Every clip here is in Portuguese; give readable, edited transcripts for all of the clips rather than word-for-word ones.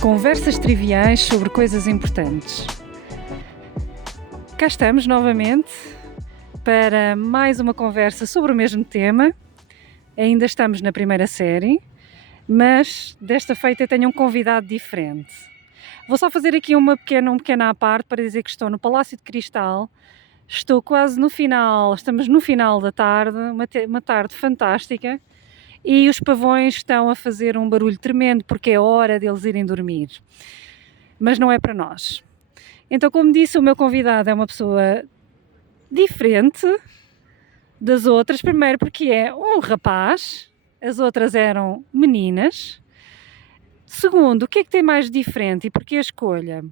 Conversas triviais sobre coisas importantes. Cá estamos novamente para mais uma conversa sobre o mesmo tema. Ainda estamos na primeira série, mas desta feita tenho um convidado diferente. Vou só fazer aqui um pequeno à parte para dizer que estou no Palácio de Cristal. Estou quase no final, estamos no final da tarde, uma tarde fantástica. E os pavões estão a fazer um barulho tremendo porque é hora deles irem dormir. Mas não é para nós. Então, como disse, o meu convidado é uma pessoa diferente das outras. Primeiro porque é um rapaz, as outras eram meninas. Segundo, o que é que tem mais diferente e porquê a escolha?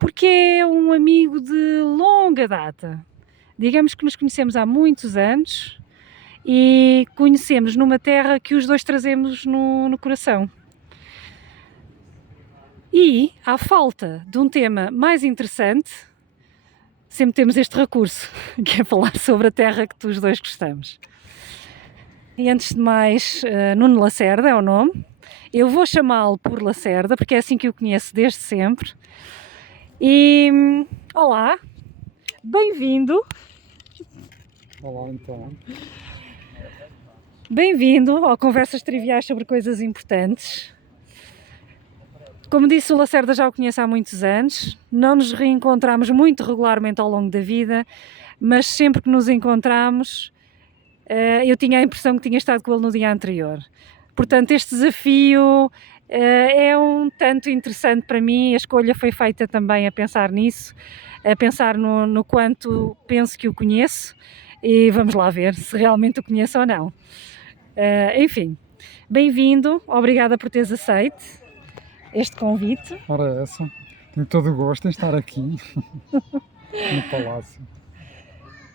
Porque é um amigo de longa data. Digamos que nos conhecemos há muitos anos e conhecemos numa terra que os dois trazemos no coração. E, à falta de um tema mais interessante, sempre temos este recurso, que é falar sobre a terra que os dois gostamos. E antes de mais, Nuno Lacerda é o nome. Eu vou chamá-lo por Lacerda, porque é assim que eu conheço desde sempre. E, olá, bem-vindo. Olá, então. Bem-vindo ao Conversas Triviais sobre Coisas Importantes. Como disse, o Lacerda já o conheço há muitos anos, não nos reencontramos muito regularmente ao longo da vida, mas sempre que nos encontramos, eu tinha a impressão que tinha estado com ele no dia anterior. Portanto, este desafio é um tanto interessante para mim, a escolha foi feita também a pensar nisso, a pensar no quanto penso que o conheço, e vamos lá ver se realmente o conheço ou não. Enfim, bem-vindo, obrigada por teres aceito este convite. Ora, essa. Tenho todo o gosto em estar aqui no Palácio.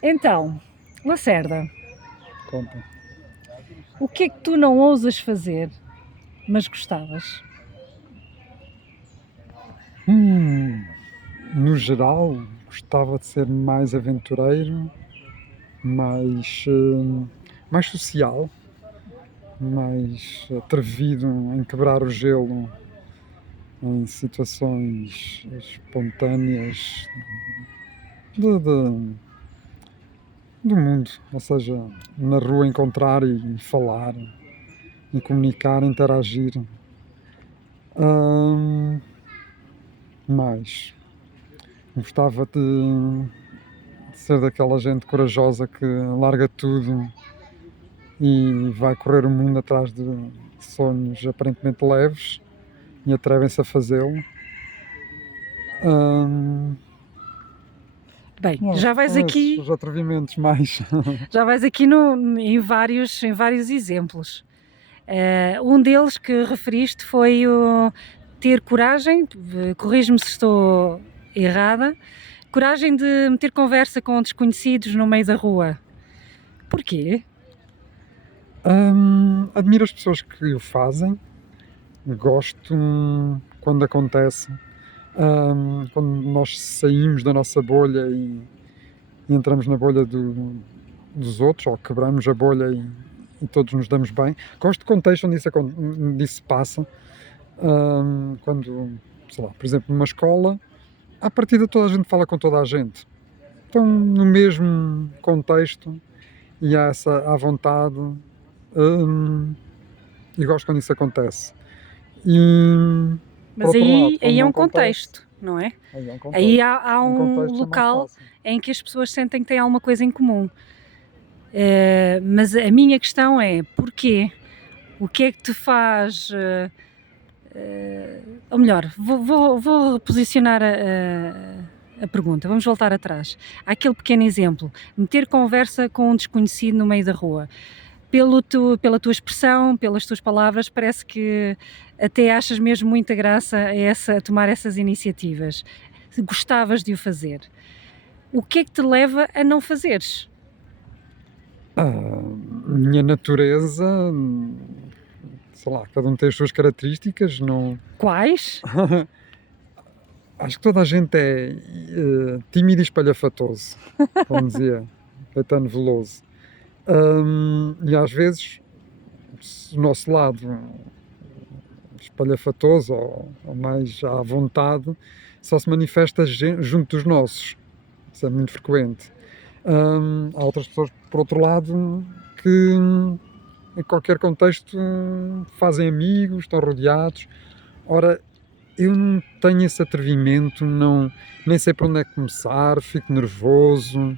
Então, Lacerda, Conta. o que é que tu não ousas fazer, mas gostavas? No geral, gostava de ser mais aventureiro, mais social, mais atrevido em quebrar o gelo em situações espontâneas do mundo, ou seja, na rua encontrar e falar e comunicar, interagir. Mas gostava de ser daquela gente corajosa que larga tudo e vai correr o mundo atrás de sonhos aparentemente leves e atrevem-se a fazê-lo. Bem, já vais aqui, os atrevimentos mais. já vais aqui em vários exemplos. Um deles que referiste foi o ter coragem, corrige-me se estou errada, coragem de meter conversa com desconhecidos no meio da rua. Porquê? Admiro as pessoas que o fazem, gosto quando acontece, quando nós saímos da nossa bolha e entramos na bolha dos outros, ou quebramos a bolha e todos nos damos bem. Gosto de contexto onde isso se passa, quando, sei lá, por exemplo, numa escola, à partida toda a gente fala com toda a gente, estão no mesmo contexto e há essa à vontade, e gosto quando isso acontece. Mas aí é um contexto, não é? Aí é um contexto. Aí há um contexto é mais local fácil. em que as pessoas sentem que têm alguma coisa em comum. Mas a minha questão é, porquê? O que é que te faz... ou melhor, vou reposicionar a pergunta, vamos voltar atrás. Há aquele pequeno exemplo, meter conversa com um desconhecido no meio da rua. Pela tua expressão, pelas tuas palavras, parece que até achas mesmo muita graça a tomar essas iniciativas. Gostavas de o fazer. O que é que te leva a não fazeres? Minha natureza, sei lá, cada um tem as suas características, não. Quais? Acho que toda a gente é tímido e espalhafatoso, como dizia Caetano Veloso. E às vezes o nosso lado espalhafatoso ou mais à vontade só se manifesta junto dos nossos. Isso é muito frequente. Há outras pessoas, por outro lado, que em qualquer contexto fazem amigos, estão rodeados. Ora, eu não tenho esse atrevimento, não, nem sei para onde é que começar, fico nervoso,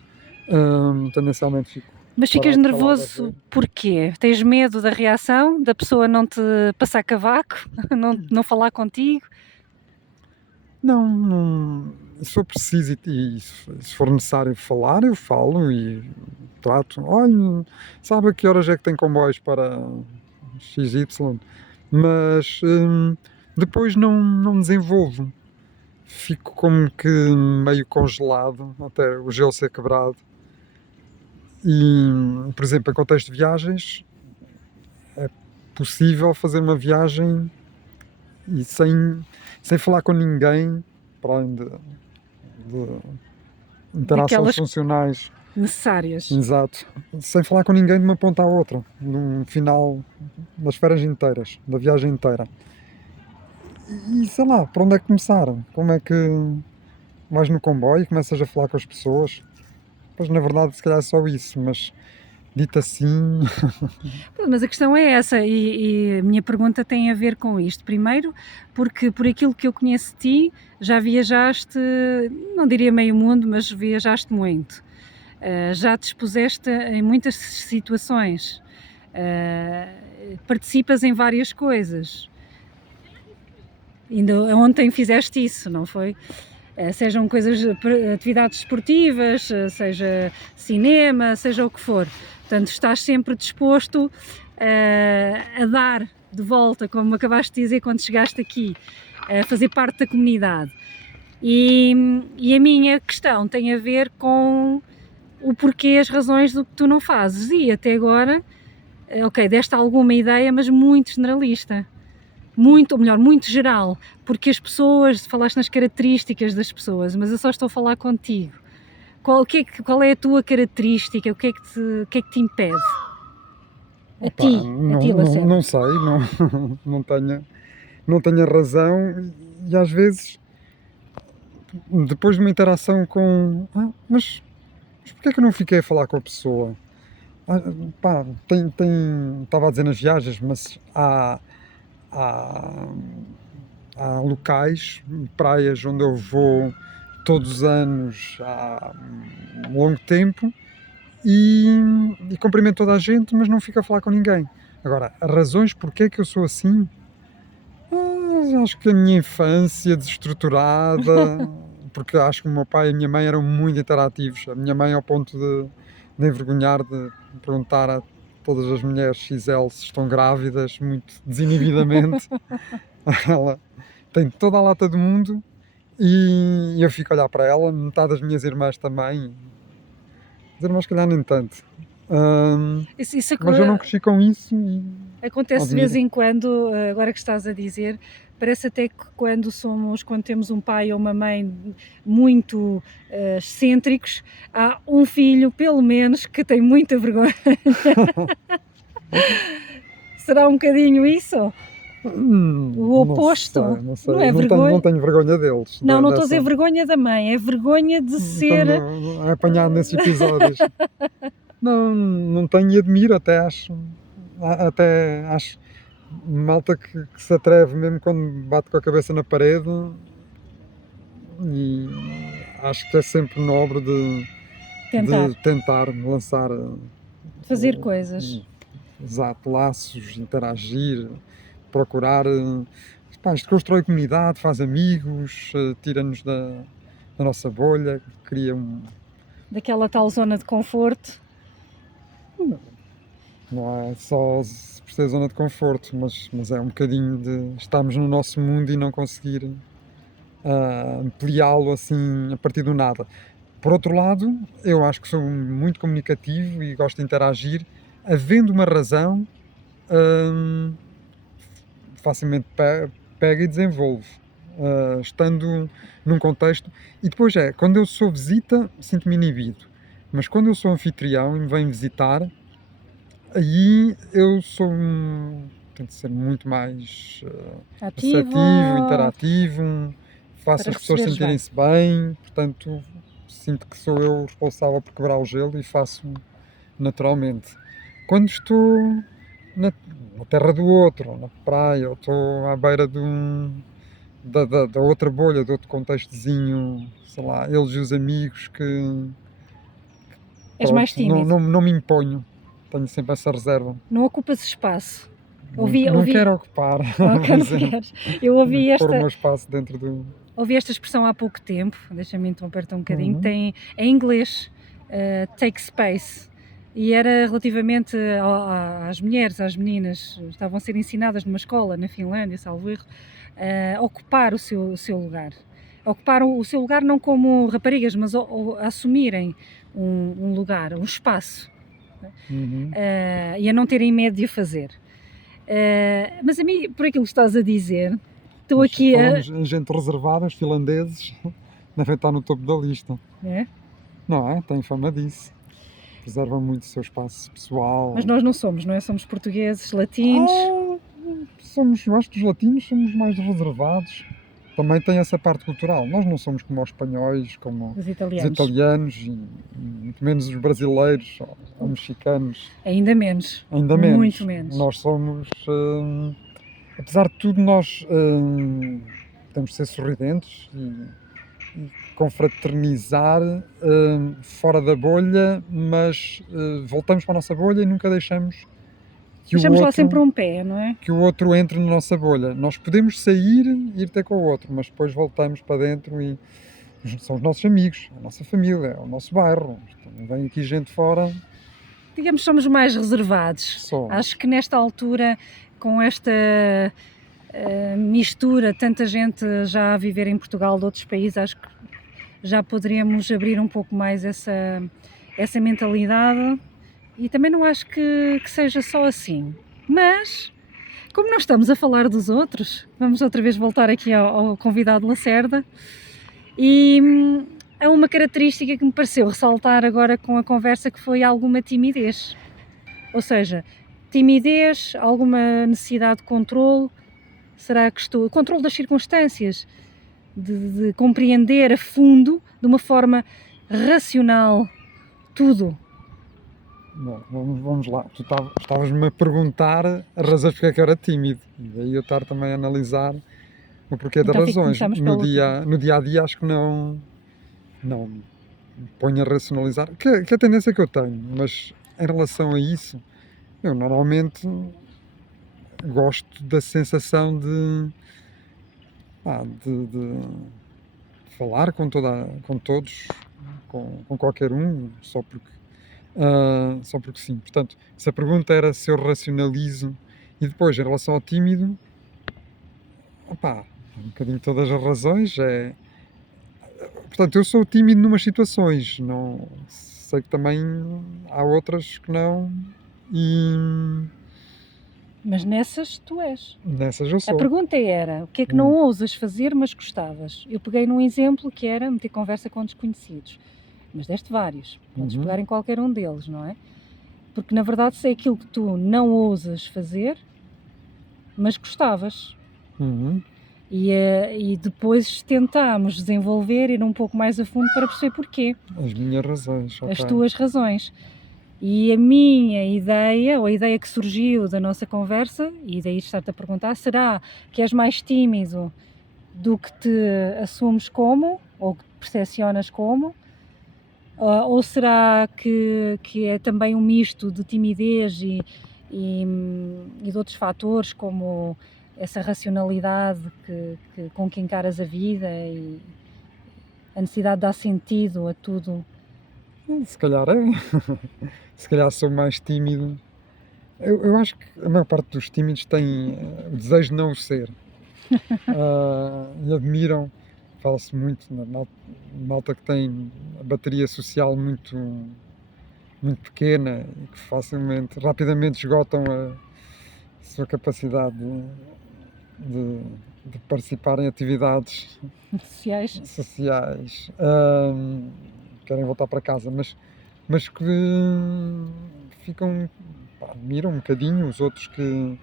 tendencialmente fico Mas ficas parado, calado a nervoso ver. porquê? Tens medo da reação? Da pessoa não te passar cavaco? Não falar contigo? Não, se for preciso e se for necessário falar, eu falo e trato. Olha, sabe a que horas é que tem comboios para XY? Mas depois não desenvolvo. Fico como que meio congelado até o gelo ser quebrado. E, por exemplo, em contexto de viagens, é possível fazer uma viagem e sem falar com ninguém, para além de interações Daquelas funcionais, necessárias. exato, sem falar com ninguém de uma ponta à outra, no final das férias inteiras, da viagem inteira. E sei lá, para onde é que começar? Como é que vais no comboio e começas a falar com as pessoas? Pois na verdade se calhar é só isso, mas dito assim. Mas a questão é essa, e a minha pergunta tem a ver com isto. Primeiro, porque por aquilo que eu conheço de ti, já viajaste, não diria meio mundo, mas viajaste muito. Já te expuseste em muitas situações. Participas em várias coisas. Ainda ontem fizeste isso, não foi? Sejam coisas, atividades esportivas, seja cinema, seja o que for. Portanto, estás sempre disposto a dar de volta, como acabaste de dizer quando chegaste aqui, a fazer parte da comunidade. E a minha questão tem a ver com o porquê, as razões do que tu não fazes. E até agora, ok, deste alguma ideia, mas muito generalista. Muito, ou melhor, muito geral, porque as pessoas, falaste nas características das pessoas, mas eu só estou a falar contigo. Qual é a tua característica? O que é que te impede? A ti, Lacena. Não sei, não tenho a razão e às vezes depois de uma interação mas porquê é que eu não fiquei a falar com a pessoa? Estava a dizer nas viagens, mas há, há locais, praias onde eu vou todos os anos há um longo tempo e cumprimento toda a gente, mas não fico a falar com ninguém. Agora, as razões porque é que eu sou assim? Acho que a minha infância desestruturada, porque acho que o meu pai e a minha mãe eram muito interativos. A minha mãe ao ponto de envergonhar, de perguntar a todas as mulheres XL se estão grávidas, muito desinibidamente. Ela tem toda a lata do mundo e eu fico a olhar para ela, metade das minhas irmãs também. As irmãs, se calhar, nem tanto. Mas eu não cresci com isso e acontece de admiro. vez em quando, agora que estás a dizer, parece até que quando temos um pai ou uma mãe muito excêntricos, há um filho, pelo menos, que tem muita vergonha. Será um bocadinho isso? O oposto? Não sei. Não é vergonha? Não tenho vergonha deles. Não estou a dizer vergonha da mãe, é vergonha de ser. Quando é apanhado nesses episódios. Não tenho e admiro, até acho malta que se atreve mesmo quando bate com a cabeça na parede, e acho que é sempre nobre de tentar lançar, fazer coisas. Exato, laços, interagir, procurar. Isto constrói comunidade, faz amigos, tira-nos da nossa bolha, cria daquela tal zona de conforto. Não é só por ser zona de conforto, mas é um bocadinho de estarmos no nosso mundo e não conseguir ampliá-lo assim a partir do nada. Por outro lado, eu acho que sou muito comunicativo e gosto de interagir, havendo uma razão, hum, facilmente pego e desenvolvo, estando num contexto. E depois quando eu sou visita, sinto-me inibido, mas quando eu sou anfitrião e me vêm visitar, aí eu sou tento ser muito mais Ativo receptivo, interativo, faço para as pessoas receberes bem. sentirem-se bem, portanto sinto que sou eu responsável por quebrar o gelo e faço naturalmente. Quando estou na, na terra do outro, ou na praia, ou estou à beira da outra bolha, de outro contextozinho, sei lá, eles e os amigos que, És mais pronto, tímido, não me imponho, tenho sempre essa reserva. não ocupas espaço. Não, Ouvi, não ouvi, quero ocupar, ok, por não exemplo, queres. Eu ouvi pôr o esta, meu espaço dentro do. ouvi esta expressão há pouco tempo, deixa-me interromper-te um bocadinho, Uhum. tem em inglês, take space, e era relativamente às mulheres, às meninas, estavam a ser ensinadas numa escola na Finlândia, salvo erro, a ocupar o seu lugar. Ocupar o seu lugar não como raparigas, mas a assumirem um lugar, um espaço, Uhum. e a não terem medo de o fazer. Mas a mim, por aquilo que estás a dizer, estou Mas aqui falamos em gente reservada, os finlandeses devem estar no topo da lista, né? não é? Têm fama disso. Preservam muito o seu espaço pessoal. Mas nós não somos, não é? Somos portugueses, latinos, Ah, somos, eu acho que os latinos somos mais reservados. Também tem essa parte cultural. Nós não somos como os espanhóis, como os os italianos. italianos e muito menos os brasileiros ou mexicanos. Ainda menos. Ainda menos. Muito menos. Nós somos, apesar de tudo, nós temos de ser sorridentes e confraternizar fora da bolha, mas voltamos para a nossa bolha e nunca deixamos que Deixamos lá sempre um pé, não é? que o outro entre na nossa bolha. Nós podemos sair e ir ter com o outro, mas depois voltamos para dentro e são os nossos amigos, a nossa família, é o nosso bairro. Então, vem aqui gente fora. Digamos que somos mais reservados. Só. Acho que nesta altura, com esta mistura, tanta gente já a viver em Portugal de outros países, acho que já poderíamos abrir um pouco mais essa mentalidade. E também não acho que seja só assim. Mas, como não estamos a falar dos outros, vamos outra vez voltar aqui ao convidado Lacerda. E há uma característica que me pareceu ressaltar agora com a conversa, que foi alguma timidez. Ou seja, timidez, alguma necessidade de controle. Será que estou... Controle das circunstâncias, de compreender a fundo, de uma forma racional, tudo. Bom, vamos lá. Tu estavas-me a perguntar as razões porque é que eu era tímido. E daí eu estar também a analisar o porquê das Então razões. começamos No pelo dia a dia acho que não me ponho a racionalizar. Que é a tendência que eu tenho, mas em relação a isso, eu normalmente gosto da sensação de falar com todos, com qualquer um, só porque sim. Portanto, se a pergunta era se eu racionalizo, e depois em relação ao tímido, opá, um bocadinho todas as razões. Portanto, eu sou tímido numas situações, não sei que também há outras que não, e Mas nessas tu és. nessas eu A sou. pergunta era, o que é que não ousas fazer, mas gostavas? Eu peguei num exemplo que era meter conversa com desconhecidos, mas deste vários, podes Uhum. pegar em qualquer um deles, não é? Porque na verdade se é aquilo que tu não ousas fazer, mas gostavas. Uhum. E depois tentámos desenvolver, ir um pouco mais a fundo para perceber porquê, As minhas razões, as ok. tuas razões. E a minha ideia, ou a ideia que surgiu da nossa conversa, e daí estar-te a perguntar, será que és mais tímido do que te assumes como, ou que te percepcionas como? Ou será que é também um misto de timidez e de outros fatores, como essa racionalidade com que encaras a vida e a necessidade de dar sentido a tudo? Se calhar é. Se calhar sou mais tímido Eu acho que a maior parte dos tímidos tem o desejo de não o ser. E admiram, fala-se muito na malta que tem a bateria social muito pequena e que rapidamente esgotam a sua capacidade de, de participar em atividades Sociais? sociais, querem voltar para casa, mas que ficam, pá, admiram um bocadinho os outros que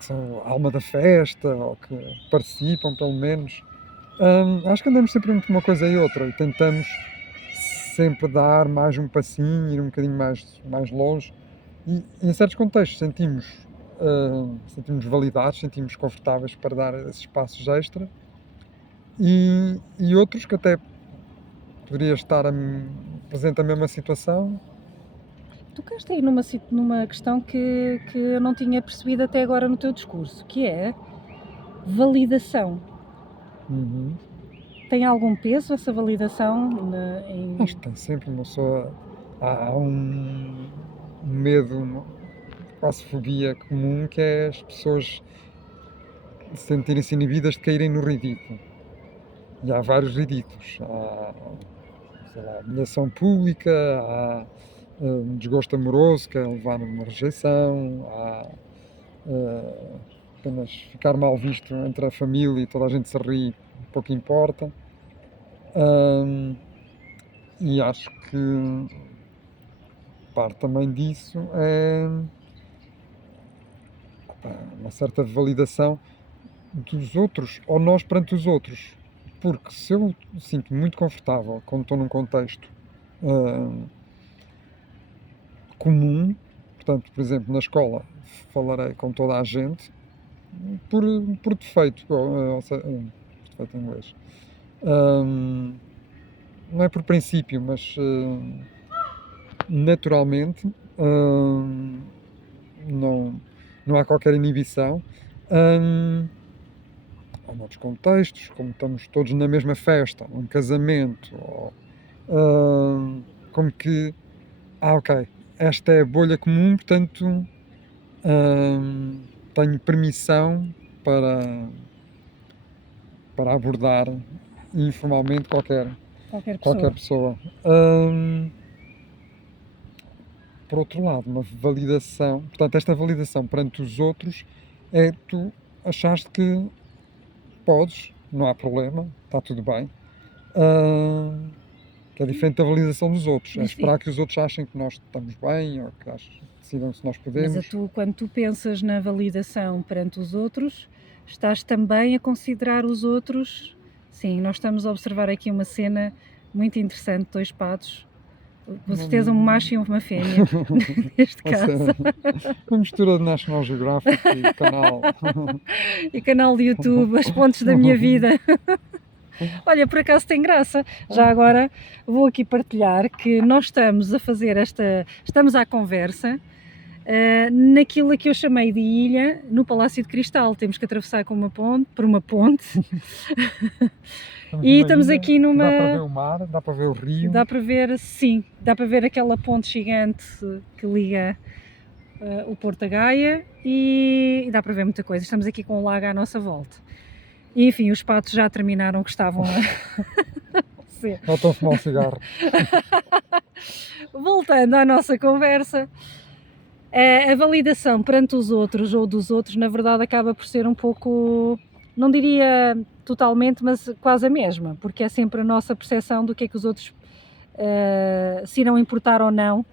são a alma da festa ou que participam pelo menos. Acho que andamos sempre entre uma coisa e outra e tentamos sempre dar mais um passinho, ir um bocadinho mais longe e em certos contextos sentimos validados, sentimos confortáveis para dar esses passos extra e outros que até poderia estar presente a mesma situação. Tocaste aí numa questão que eu não tinha percebido até agora no teu discurso, que é validação. Uhum. Tem algum peso essa validação Acho que tem sempre uma pessoa. Há um medo, quase fobia comum, que é as pessoas sentirem-se inibidas de caírem no ridículo. E há vários ridículos. Há, sei lá, humilhação pública, há desgosto amoroso, que é levar uma rejeição, há apenas ficar mal visto entre a família e toda a gente se ri, pouco importa. E acho que parte também disso é uma certa validação dos outros ou nós perante os outros. Porque se eu me sinto muito confortável quando estou num contexto comum, portanto, por exemplo, na escola falarei com toda a gente por defeito, ou seja, por defeito em inglês. Não é por princípio, mas naturalmente não há qualquer inibição. Há noutros contextos, como estamos todos na mesma festa, um casamento, ou, como que, ok, esta é a bolha comum, portanto tenho permissão para abordar informalmente qualquer pessoa. Por outro lado, uma validação, portanto, esta validação perante os outros é tu achaste que podes, não há problema, está tudo bem, que é diferente da validação dos outros. É esperar que os outros achem que nós estamos bem ou que decidam se nós podemos. Mas quando tu pensas na validação perante os outros, estás também a considerar os outros. Sim, nós estamos a observar aqui uma cena muito interessante, dois patos, com certeza um macho e uma fêmea, neste caso. Uma mistura de National Geographic e canal. E canal de YouTube, as pontes da minha vida. Olha, por acaso tem graça. Já agora vou aqui partilhar que nós estamos a fazer estamos à conversa naquilo a que eu chamei de ilha, no Palácio de Cristal. Temos que atravessar por uma ponte. E estamos aqui numa... Dá para ver o mar, dá para ver o rio. Dá para ver, sim, dá para ver aquela ponte gigante que liga o Porto a Gaia e dá para ver muita coisa. Estamos aqui com o lago à nossa volta. E, enfim, os patos já terminaram que estavam a... Já estão a fumar um cigarro. Voltando à nossa conversa, a validação perante os outros ou dos outros, na verdade, acaba por ser um pouco, não diria totalmente, mas quase a mesma, porque é sempre a nossa percepção do que é que os outros se irão importar ou não.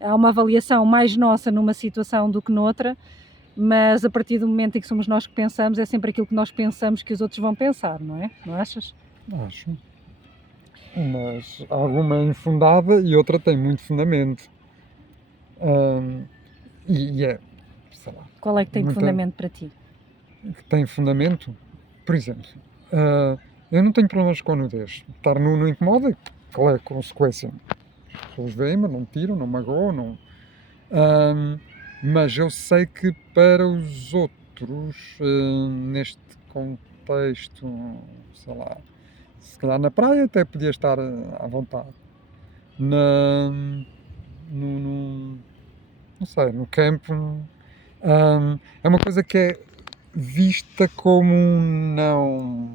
Há uma avaliação mais nossa numa situação do que noutra, mas a partir do momento em que somos nós que pensamos, é sempre aquilo que nós pensamos que os outros vão pensar, não é? Não achas? Acho. Mas alguma é infundada e outra tem muito fundamento. E é, sei lá. Qual é que tem fundamento para ti? Que tem fundamento? Por exemplo, eu não tenho problemas com a nudez. Estar nu não incomoda. Qual é a consequência? As pessoas veem, mas não me tiram, não me magoam, não... mas eu sei que para os outros, neste contexto, sei lá, se calhar na praia até podia estar à vontade. Não sei, no campo É uma coisa que é vista como não,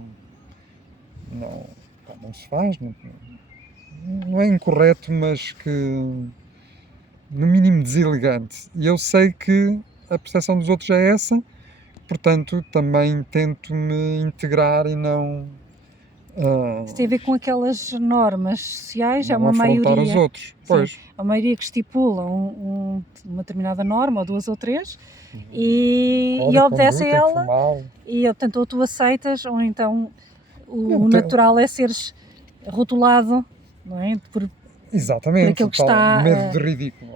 pá, não se faz, não é incorreto, mas que no mínimo deselegante. E eu sei que a percepção dos outros é essa, portanto também tento me integrar e Isso tem a ver com aquelas normas sociais, é não afrontar os outros. sim, Pois. a maioria que estipula uma determinada norma, ou duas ou três, e Código de obedece a conduta ela, informal. e portanto ou tu aceitas, ou então Não, o natural é seres rotulado, não é? Por exatamente, aquilo que tal está. medo de ridículo.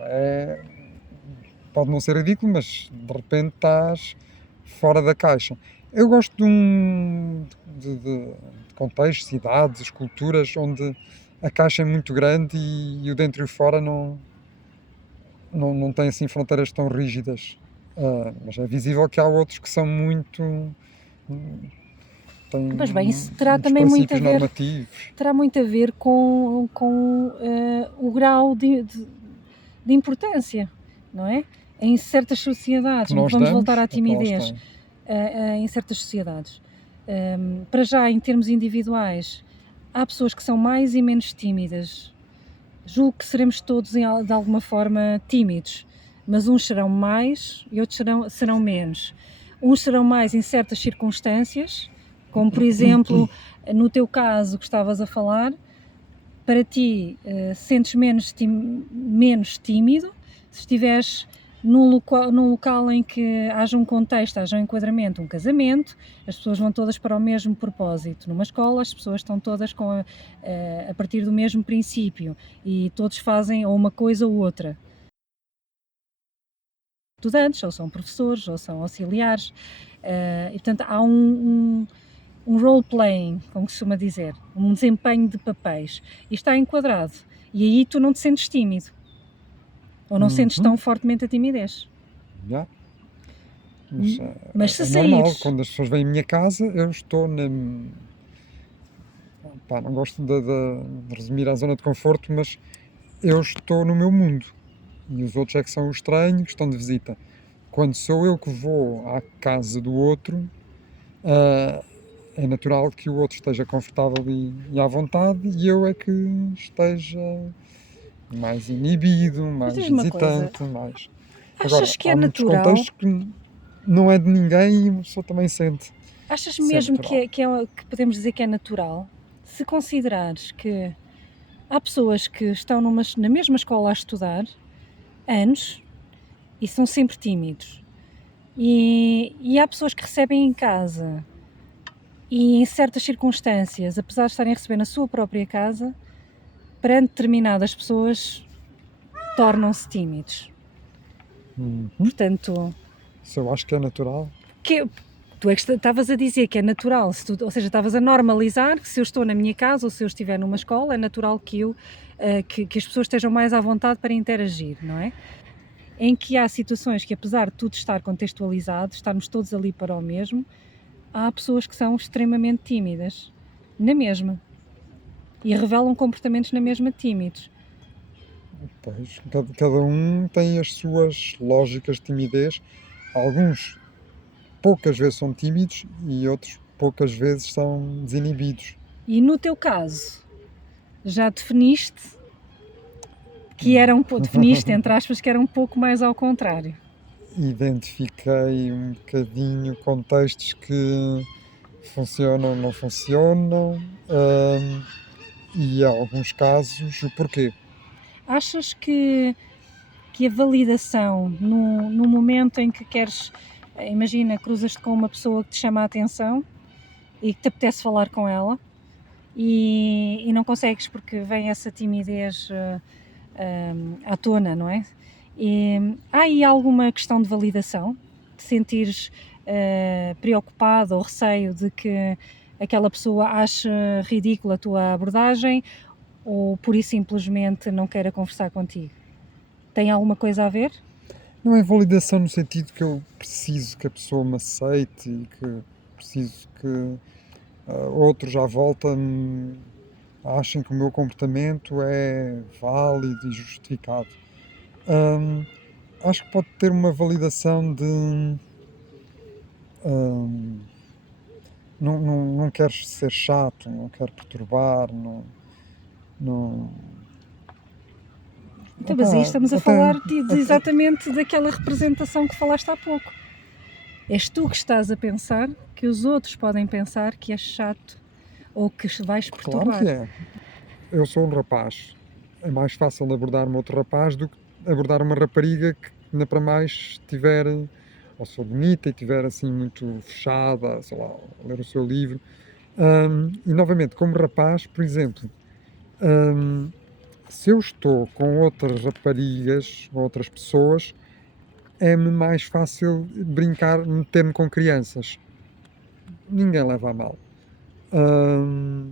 Pode não ser ridículo, mas de repente estás fora da caixa. Eu gosto de contextos, cidades, culturas onde a caixa é muito grande e o dentro e o fora não tem assim fronteiras tão rígidas. Mas é visível que há outros que são muito. Têm Pois bem, isso terá muitos também muito a princípios ver, normativos. terá muito a ver com o grau de importância, não é? Em certas sociedades, Que nós vamos damos voltar à ou que elas timidez, têm. em certas sociedades. Para já, em termos individuais, há pessoas que são mais e menos tímidas. Julgo que seremos todos, de alguma forma, tímidos, mas uns serão mais e outros serão menos. Uns serão mais em certas circunstâncias, como por exemplo, no teu caso que estavas a falar, para ti sentes menos tímido se estiveres num local em que haja um contexto, haja um enquadramento, um casamento, as pessoas vão todas para o mesmo propósito. Numa escola, as pessoas estão todas a partir do mesmo princípio e todos fazem ou uma coisa ou outra. Estudantes, ou são professores, ou são auxiliares, e portanto há um role-playing, como se costuma dizer, um desempenho de papéis, e está enquadrado. E aí tu não te sentes tímido, ou não sentes tão fortemente a timidez. Já. Mas se É normal, saíres, quando as pessoas vêm à minha casa, eu estou pá, não gosto de resumir a zona de conforto, mas eu estou no meu mundo. E os outros é que são o estranho, que estão de visita. Quando sou eu que vou à casa do outro, ah, é natural que o outro esteja confortável e à vontade e eu é que esteja mais inibido, mas mais diz-me uma coisa, hesitante, mais. Agora, achas que é há muitos natural, contextos que não é de ninguém e uma pessoa também sente. achas Se é mesmo que, natural. que podemos dizer que é natural, se considerares que há pessoas que estão na mesma escola a estudar anos e são sempre tímidos, e há pessoas que recebem em casa e em certas circunstâncias, apesar de estarem a receber na sua própria casa, perante determinadas pessoas tornam-se tímidos. Portanto, Se eu acho que é natural. tu é que estavas a dizer que é natural, ou seja, estavas a normalizar que se eu estou na minha casa ou se eu estiver numa escola, é natural que as pessoas estejam mais à vontade para interagir, não é? Em que há situações que, apesar de tudo estar contextualizado, estarmos todos ali para o mesmo, há pessoas que são extremamente tímidas, na mesma, e revelam comportamentos na mesma tímidos. Pois, cada um tem as suas lógicas de timidez. Alguns poucas vezes são tímidos e outros poucas vezes são desinibidos. E no teu caso, já definiste que era definiste, entre aspas, que era um pouco mais ao contrário. Identifiquei um bocadinho contextos que funcionam, não funcionam, e em alguns casos o porquê. Achas que a validação no momento em que queres, imagina, cruzas-te com uma pessoa que te chama a atenção e que te apetece falar com ela e não consegues porque vem essa timidez à tona, não é? E há aí alguma questão de validação? De sentires preocupado ou receio de que aquela pessoa ache ridícula a tua abordagem ou pura e simplesmente não queira conversar contigo? Tem alguma coisa a ver? Não é validação no sentido que eu preciso que a pessoa me aceite e que preciso que outros à volta achem que o meu comportamento é válido e justificado. Hum, acho que pode ter uma validação de hum, não queres ser chato, não quero perturbar, não Então, mas aí opá, estamos a até, falar até exatamente daquela representação que falaste há pouco. És tu que estás a pensar que os outros podem pensar que és chato ou que vais claro perturbar. que é. Eu sou um rapaz. É mais fácil abordar um outro rapaz do que abordar uma rapariga que ainda para mais estiver, ou se for bonita e estiver assim muito fechada, sei lá, a ler o seu livro. E novamente, como rapaz, por exemplo, hum, se eu estou com outras raparigas ou outras pessoas, é-me mais fácil brincar, meter-me com crianças. Ninguém leva a mal. Hum,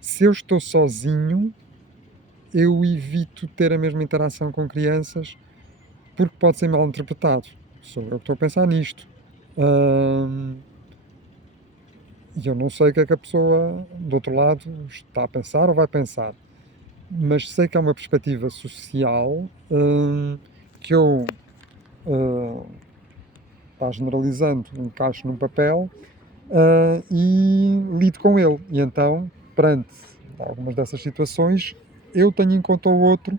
se eu estou sozinho, eu evito ter a mesma interação com crianças porque pode ser mal interpretado. Sou eu que estou a pensar nisto. Hum, E eu não sei o que é que a pessoa do outro lado está a pensar ou vai pensar, mas sei que é uma perspectiva social que eu, hum, está generalizando, encaixo num papel e lido com ele. E então, perante algumas dessas situações, eu tenho em conta o outro.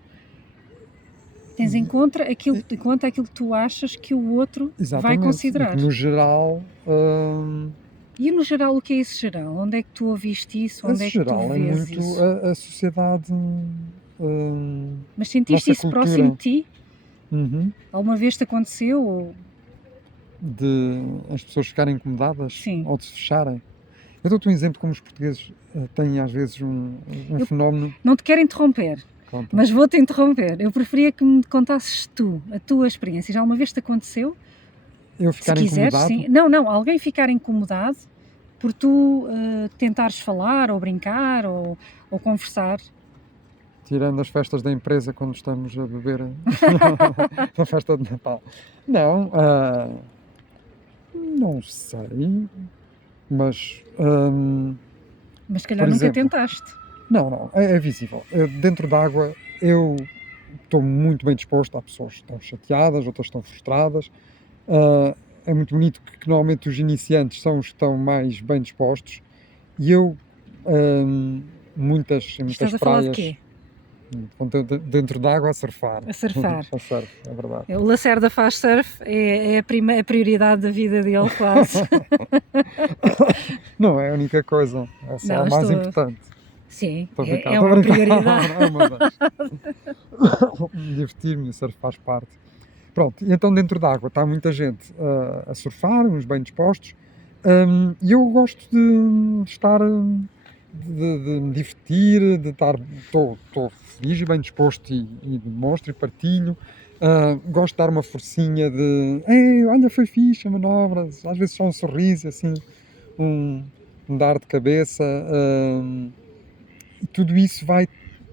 Tens em conta aquilo que tu achas que o outro vai Exatamente, e que considerar. no geral, E no geral, o que é esse geral? Onde é que tu ouviste isso? Onde esse é que tu geral é vês muito isso? a sociedade, Mas sentiste nossa isso próximo de cultura, ti? uhum, Alguma vez te aconteceu? de as pessoas ficarem incomodadas Sim. ou de se fecharem. Eu dou-te um exemplo como os portugueses têm às vezes um Eu fenómeno. não te quero interromper, Conta. mas vou-te interromper. Eu preferia que me contasses tu, a tua experiência. Já alguma vez te aconteceu? Eu Se ficar quiseres, incomodado, sim. Não, alguém ficar incomodado por tu tentares falar ou brincar ou conversar. tirando as festas da empresa quando estamos a beber na festa de Natal. Não, não sei, mas, Mas se por calhar nunca exemplo, tentaste. não, é visível. Dentro d'água eu estou muito bem disposto. Há pessoas que estão chateadas, outras estão frustradas. É muito bonito que normalmente os iniciantes são os que estão mais bem dispostos e eu, em muitas Estás a falar de praias, quê? dentro d'água a surfar. A surfar. A surf, é verdade. O Lacerda faz surf, é a prioridade da vida dele, quase. Não é a única coisa, é só Não, a mais importante. Sim, Estou a brincar, é estou a uma brincar. prioridade. É uma das. Divertir-me, o surf faz parte. Pronto, e então dentro d'água está muita gente a surfar, uns bem dispostos, e eu gosto de estar, de me divertir, de estar, estou feliz e bem disposto e demonstro e partilho. Gosto de dar uma forcinha de, ei, olha, foi fixe a manobra, às vezes só um sorriso, assim, um, um dar de cabeça, e tudo isso vai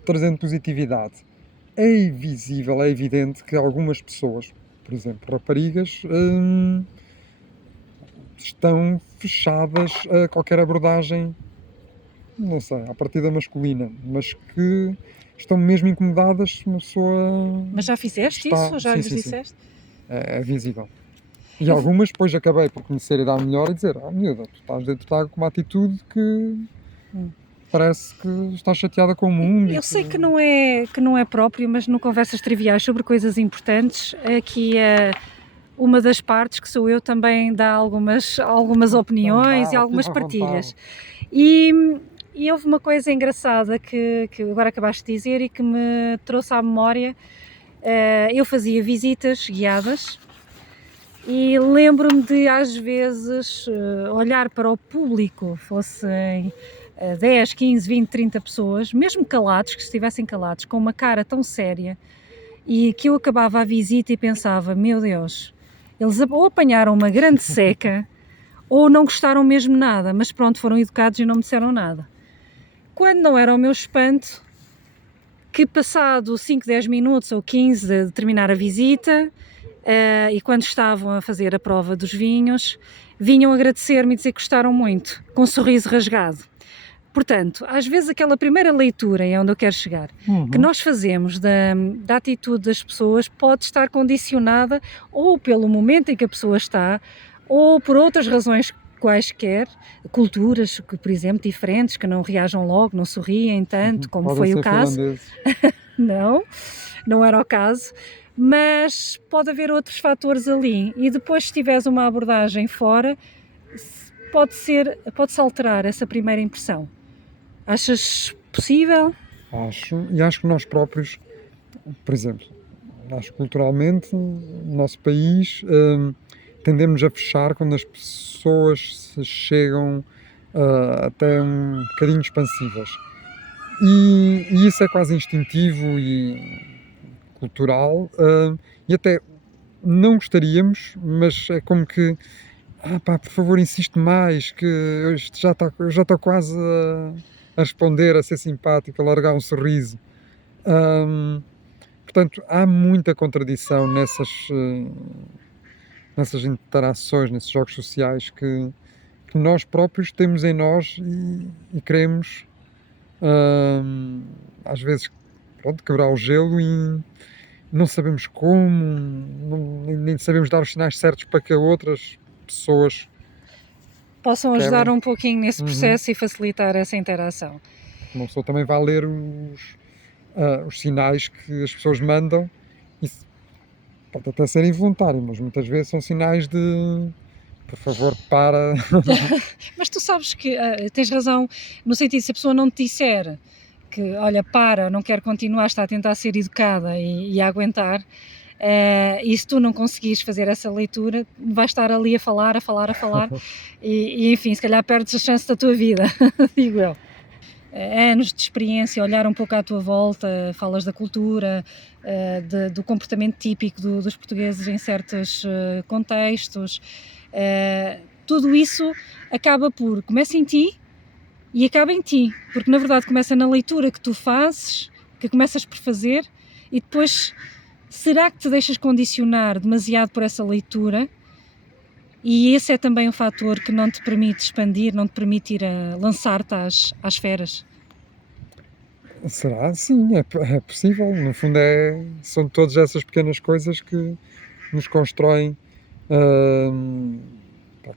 trazendo positividade. É visível, é evidente que algumas pessoas, por exemplo, raparigas, estão fechadas a qualquer abordagem, não sei, à partida masculina, mas que estão mesmo incomodadas se uma pessoa Mas já fizeste está. isso? Já Sim, lhes sim, sim. disseste? É visível. E algumas depois acabei por conhecer e dar melhor e dizer: miúda, tu estás dentro de água com uma atitude que parece que estás chateada com o mundo. Eu sei que não é próprio, mas no Conversas Triviais sobre coisas importantes, aqui uma das partes, que sou eu, também dá algumas opiniões e algumas partilhas. E houve uma coisa engraçada que agora acabaste de dizer e que me trouxe à memória. Eu fazia visitas guiadas e lembro-me de, às vezes, olhar para o público, fossem 10, 15, 20, 30 pessoas, mesmo calados, que estivessem calados, com uma cara tão séria, e que eu acabava a visita e pensava, meu Deus, eles ou apanharam uma grande seca, ou não gostaram mesmo nada, mas pronto, foram educados e não me disseram nada. Quando não era o meu espanto, que passado 5, 10 minutos ou 15 de terminar a visita, e quando estavam a fazer a prova dos vinhos, vinham agradecer-me e dizer que gostaram muito, com um sorriso rasgado. Portanto, às vezes aquela primeira leitura é onde eu quero chegar, que nós fazemos da atitude das pessoas pode estar condicionada ou pelo momento em que a pessoa está, ou por outras razões quaisquer, culturas, que, por exemplo, diferentes, que não reajam logo, não sorriem tanto, como Podem foi o ser caso. finlandeses. Não era o caso, mas pode haver outros fatores ali. E depois, se tiveres uma abordagem fora, pode-se alterar essa primeira impressão. Achas possível? Acho, e acho que nós próprios, por exemplo, acho que culturalmente, no nosso país, tendemos a fechar quando as pessoas se chegam até um bocadinho expansivas. E isso é quase instintivo e cultural, e até não gostaríamos, mas é como que, pá, por favor, insiste mais, que eu já estou quase a responder, a ser simpático, a largar um sorriso. Portanto, há muita contradição nessas interações, nesses jogos sociais que nós próprios temos em nós e queremos, às vezes, pronto, quebrar o gelo e não sabemos como, nem sabemos dar os sinais certos para que outras pessoas Possam ajudar quebram. um pouquinho nesse processo e facilitar essa interação. Uma pessoa também vai ler os sinais que as pessoas mandam. Isso pode até ser involuntário, mas muitas vezes são sinais de por favor, para. Mas tu sabes que tens razão, no sentido, se a pessoa não te disser que, olha, para, não quero continuar, está a tentar ser educada e a aguentar, e se tu não conseguires fazer essa leitura, vais estar ali a falar e enfim, se calhar perdes a chance da tua vida, digo eu. Anos de experiência, olhar um pouco à tua volta, falas da cultura, do comportamento típico dos portugueses em certos contextos, tudo isso começa em ti e acaba em ti, porque na verdade começa na leitura que tu fazes, que começas por fazer, e depois será que te deixas condicionar demasiado por essa leitura? E esse é também um fator que não te permite expandir, não te permite ir a lançar-te às feras. Será? Sim, é possível. No fundo, são todas essas pequenas coisas que nos constroem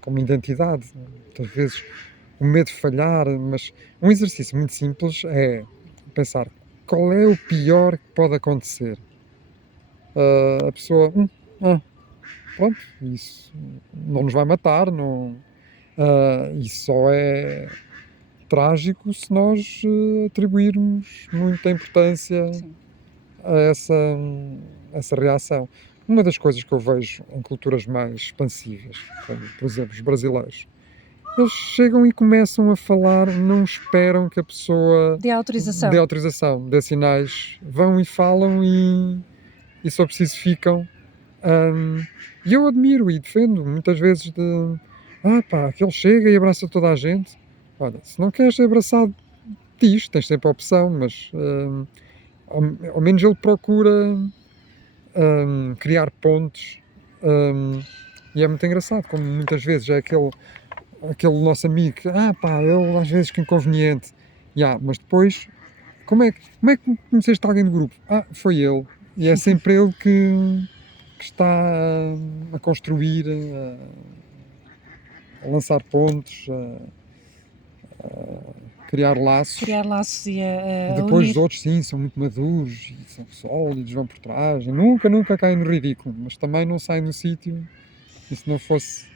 como identidade. Muitas vezes o medo de falhar, mas um exercício muito simples é pensar qual é o pior que pode acontecer. A pessoa, pronto, isso não nos vai matar, não, isso só é trágico se nós atribuirmos muita importância Sim. a essa reação. Uma das coisas que eu vejo em culturas mais expansivas, como, por exemplo, os brasileiros, eles chegam e começam a falar, não esperam que a pessoa Dê autorização. dê autorização, dê sinais, vão e falam e só preciso ficam. E eu admiro e defendo muitas vezes que ele chega e abraça toda a gente. Olha, se não queres ser abraçado, diz, tens sempre a opção, mas ao menos ele procura criar pontos, e é muito engraçado como muitas vezes é aquele nosso amigo que, ele às vezes que inconveniente, mas depois, como é que conheceste alguém do grupo? Foi ele, e é sempre ele que está a construir, a lançar pontos, a criar laços. Criar laços e a Depois unir. os outros, sim, são muito maduros e são sólidos, vão por trás. Nunca caem no ridículo, mas também não saem do sítio. E se não fosse.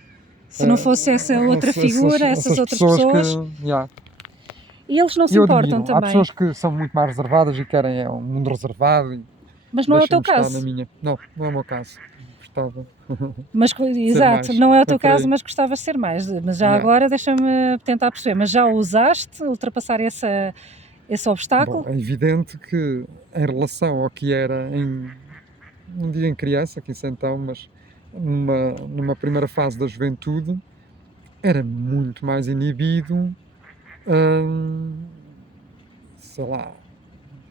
Se não fosse essa outra figura, essas outras pessoas. E eles não se importam também. Há pessoas que são muito mais reservadas e querem um mundo reservado. Mas não é o teu caso. Não é o meu caso. Gostava. Mas, exato, não é o teu caso, mas gostavas de ser mais. Mas já agora deixa-me tentar perceber. Mas já usaste ultrapassar esse obstáculo? Bom, é evidente que em relação ao que era não digo em criança, que isso então, mas numa primeira fase da juventude, era muito mais inibido, sei lá,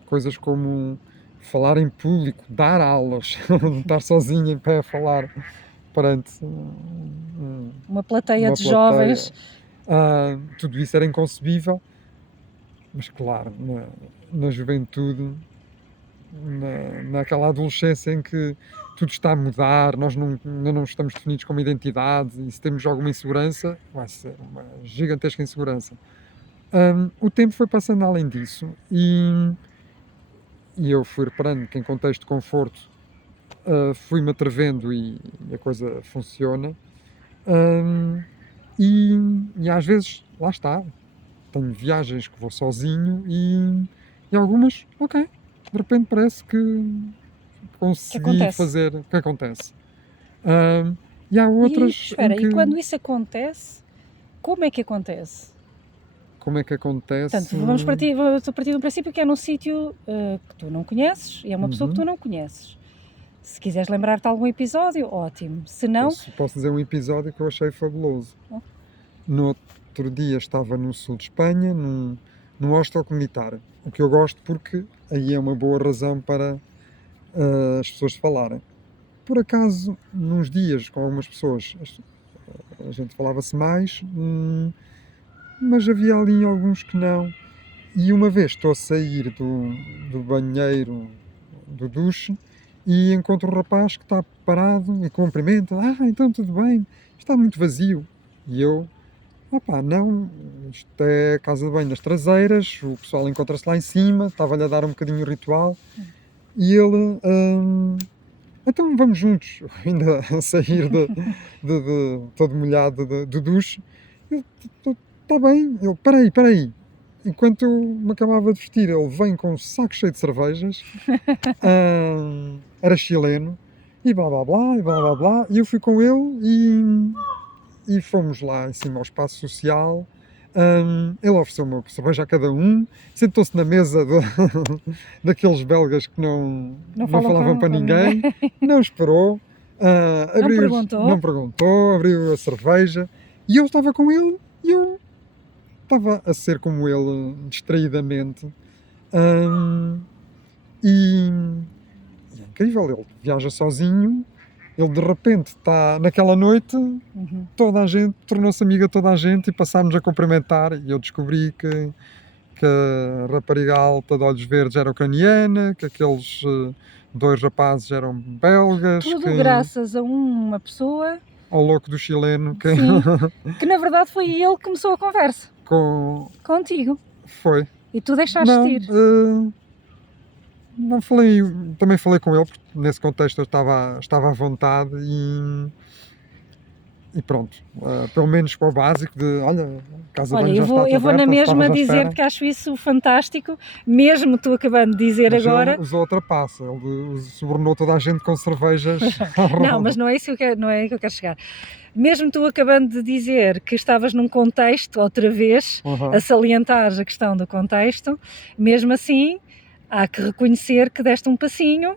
coisas como falar em público, dar aulas, estar sozinho em pé a falar perante uma plateia de jovens. Tudo isso era inconcebível. Mas claro, na juventude, naquela adolescência em que tudo está a mudar, nós ainda não estamos definidos como identidade e se temos alguma insegurança, vai ser uma gigantesca insegurança. O tempo foi passando além disso e eu fui reparando que em contexto de conforto fui-me atrevendo e a coisa funciona. Hum, e às vezes, lá está, tenho viagens que vou sozinho e algumas, ok, de repente parece que Que consegui acontece. fazer o que acontece. Hum, e há E outras em espera, e que, quando isso acontece, como é que acontece? como é que acontece? Portanto, vou partir do princípio que é num sítio que tu não conheces e é uma pessoa que tu Uhum. não conheces. Se quiseres lembrar-te de algum episódio, ótimo. Se não, Posso dizer um episódio que eu achei fabuloso. Oh. No outro dia estava no sul de Espanha, num hostel comunitário. O que eu gosto porque aí é uma boa razão para as pessoas falarem. Por acaso, nos dias com algumas pessoas, a gente falava-se mais, mas havia ali alguns que não. E uma vez estou a sair do banheiro, do duche, e encontro um rapaz que está parado e cumprimenta. Ah, então tudo bem, está muito vazio. E eu, opá, não, isto é casa de banho nas traseiras, o pessoal encontra-se lá em cima, estava-lhe a dar um bocadinho o ritual, e ele, então vamos juntos, ainda a sair todo molhado do duche. Está bem, ele, peraí. Enquanto eu me acabava de vestir, ele vem com um saco cheio de cervejas, era chileno, e blá blá blá, e blá blá blá, e eu fui com ele e fomos lá em cima ao espaço social. Ele ofereceu uma cerveja a cada um, sentou-se na mesa daqueles belgas que não falam falavam para com ninguém, não esperou, Não perguntou? não perguntou, abriu a cerveja e eu estava com ele e eu estava a ser como ele, distraidamente. E é incrível, ele viaja sozinho, ele de repente está naquela noite, toda a gente tornou-se amiga de toda a gente e passámos a cumprimentar e eu descobri que a rapariga alta de olhos verdes era ucraniana, que aqueles dois rapazes eram belgas, Tudo graças a uma pessoa, ao louco do chileno que sim, que na verdade foi ele que começou a conversa contigo foi. e tu deixaste Não, de ir. não falei, também falei com ele, porque nesse contexto eu estava à vontade e pronto, pelo menos para o básico de, olha, a casa de Olha, banho já está eu vou na aberta, mesma estavas à espera. dizer que acho isso fantástico, mesmo tu acabando de dizer Mas agora. ele usou outra passa, ele subornou toda a gente com cervejas. Não, mas não é isso que eu quero, não é aí que eu quero chegar. Mesmo tu acabando de dizer que estavas num contexto, outra vez, a salientar a questão do contexto, mesmo assim, há que reconhecer que deste um passinho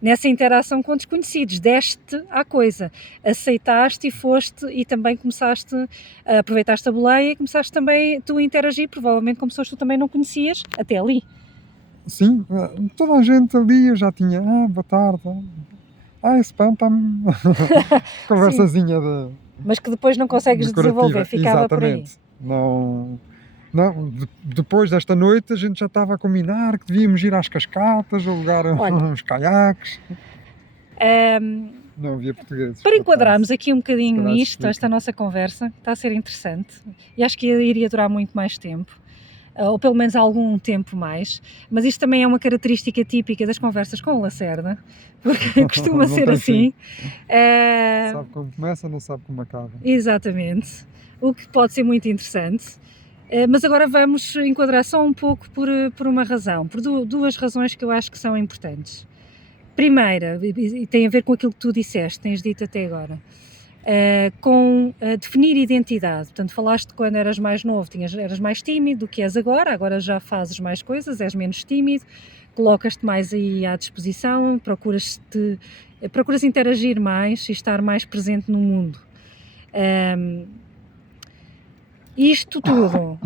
nessa interação com desconhecidos, deste à coisa, aceitaste e foste e também começaste, aproveitaste a boleia e começaste também tu a interagir, provavelmente com pessoas que tu também não conhecias, até ali. Sim, toda a gente ali, eu já tinha, boa tarde, esse pão está-me... Conversazinha mas que depois não consegues desenvolver, ficava exatamente. por aí. Não, depois desta noite a gente já estava a combinar que devíamos ir às cascatas, alugar uns caiaques. Não havia portugueses. Para enquadrarmos aqui um bocadinho isto, esta nossa conversa, está a ser interessante e acho que iria durar muito mais tempo, ou pelo menos algum tempo mais, mas isto também é uma característica típica das conversas com o Lacerda, porque costuma ser assim. Sabe como começa, não sabe como acaba. Exatamente, o que pode ser muito interessante. Mas agora vamos enquadrar só um pouco por uma razão, por duas razões que eu acho que são importantes. Primeira, e tem a ver com aquilo que tu disseste, tens dito até agora, com definir identidade. Portanto, falaste de quando eras mais novo, eras mais tímido do que és agora já fazes mais coisas, és menos tímido, colocas-te mais aí à disposição, procuras interagir mais e estar mais presente no mundo. Isto tudo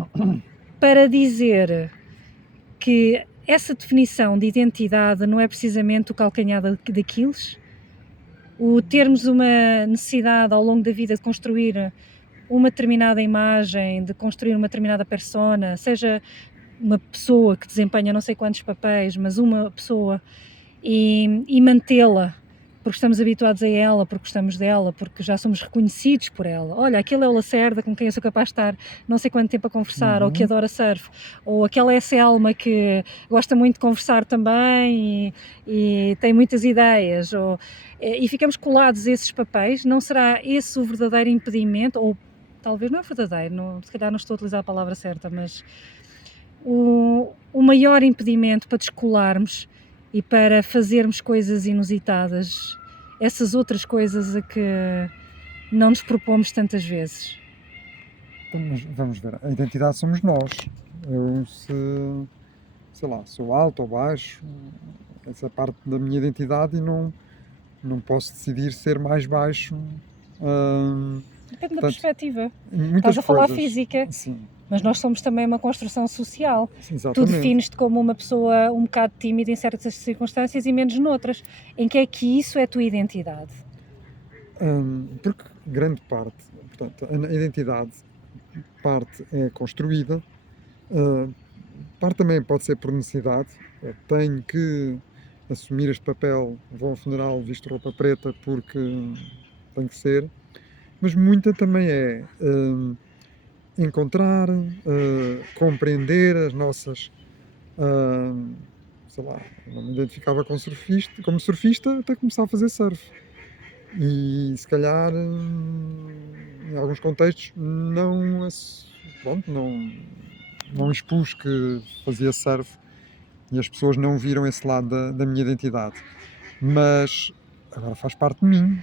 para dizer que essa definição de identidade não é precisamente o calcanhar de Aquiles? O termos uma necessidade ao longo da vida de construir uma determinada imagem, de construir uma determinada persona, seja uma pessoa que desempenha não sei quantos papéis, mas uma pessoa, e mantê-la, porque estamos habituados a ela, porque gostamos dela, porque já somos reconhecidos por ela. Olha, aquele é o Lacerda com quem eu sou capaz de estar não sei quanto tempo a conversar, ou que adora surf, ou aquela é a Selma que gosta muito de conversar também e tem muitas ideias, e ficamos colados a esses papéis. Não será esse o verdadeiro impedimento, ou talvez não é verdadeiro, se calhar não estou a utilizar a palavra certa, mas o maior impedimento para descolarmos e para fazermos coisas inusitadas, essas outras coisas a que não nos propomos tantas vezes? Então, mas vamos ver, a identidade somos nós. Eu, sei lá, sou alto ou baixo, essa é parte da minha identidade e não posso decidir ser mais baixo. Depende da Portanto, perspectiva. muitas Estás a falar coisas. física, Sim, mas nós somos também uma construção social. Tu exatamente. defines-te como uma pessoa um bocado tímida em certas circunstâncias e menos noutras. Em que é que isso é a tua identidade? Porque grande parte, portanto, a identidade, parte é construída, parte também pode ser por necessidade. Eu tenho que assumir este papel, vou ao funeral, visto roupa preta porque tem que ser, mas muita também é encontrar, compreender as nossas, sei lá, não me identificava como surfista até começar a fazer surf. E se calhar, em alguns contextos, pronto, não expus que fazia surf e as pessoas não viram esse lado da minha identidade. Mas agora faz parte de mim.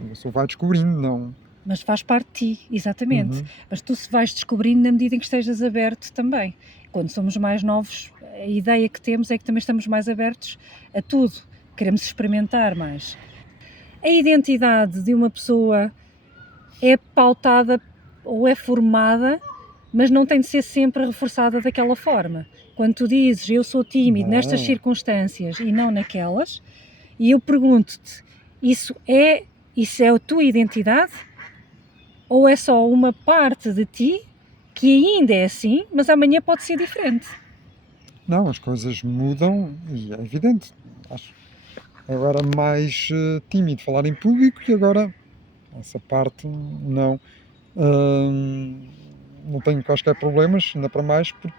A pessoa vai descobrindo, não. Mas faz parte de ti, exatamente. Uhum. Mas tu se vais descobrindo na medida em que estejas aberto também. Quando somos mais novos, a ideia que temos é que também estamos mais abertos a tudo. Queremos experimentar mais. A identidade de uma pessoa é pautada ou é formada, mas não tem de ser sempre reforçada daquela forma. Quando tu dizes eu sou tímido nestas Não. circunstâncias e não naquelas, e eu pergunto-te, isso é a tua identidade? Ou é só uma parte de ti que ainda é assim, mas amanhã pode ser diferente? Não, as coisas mudam e é evidente. Acho agora mais tímido falar em público e agora essa parte não. Não tenho quaisquer problemas, ainda para mais porque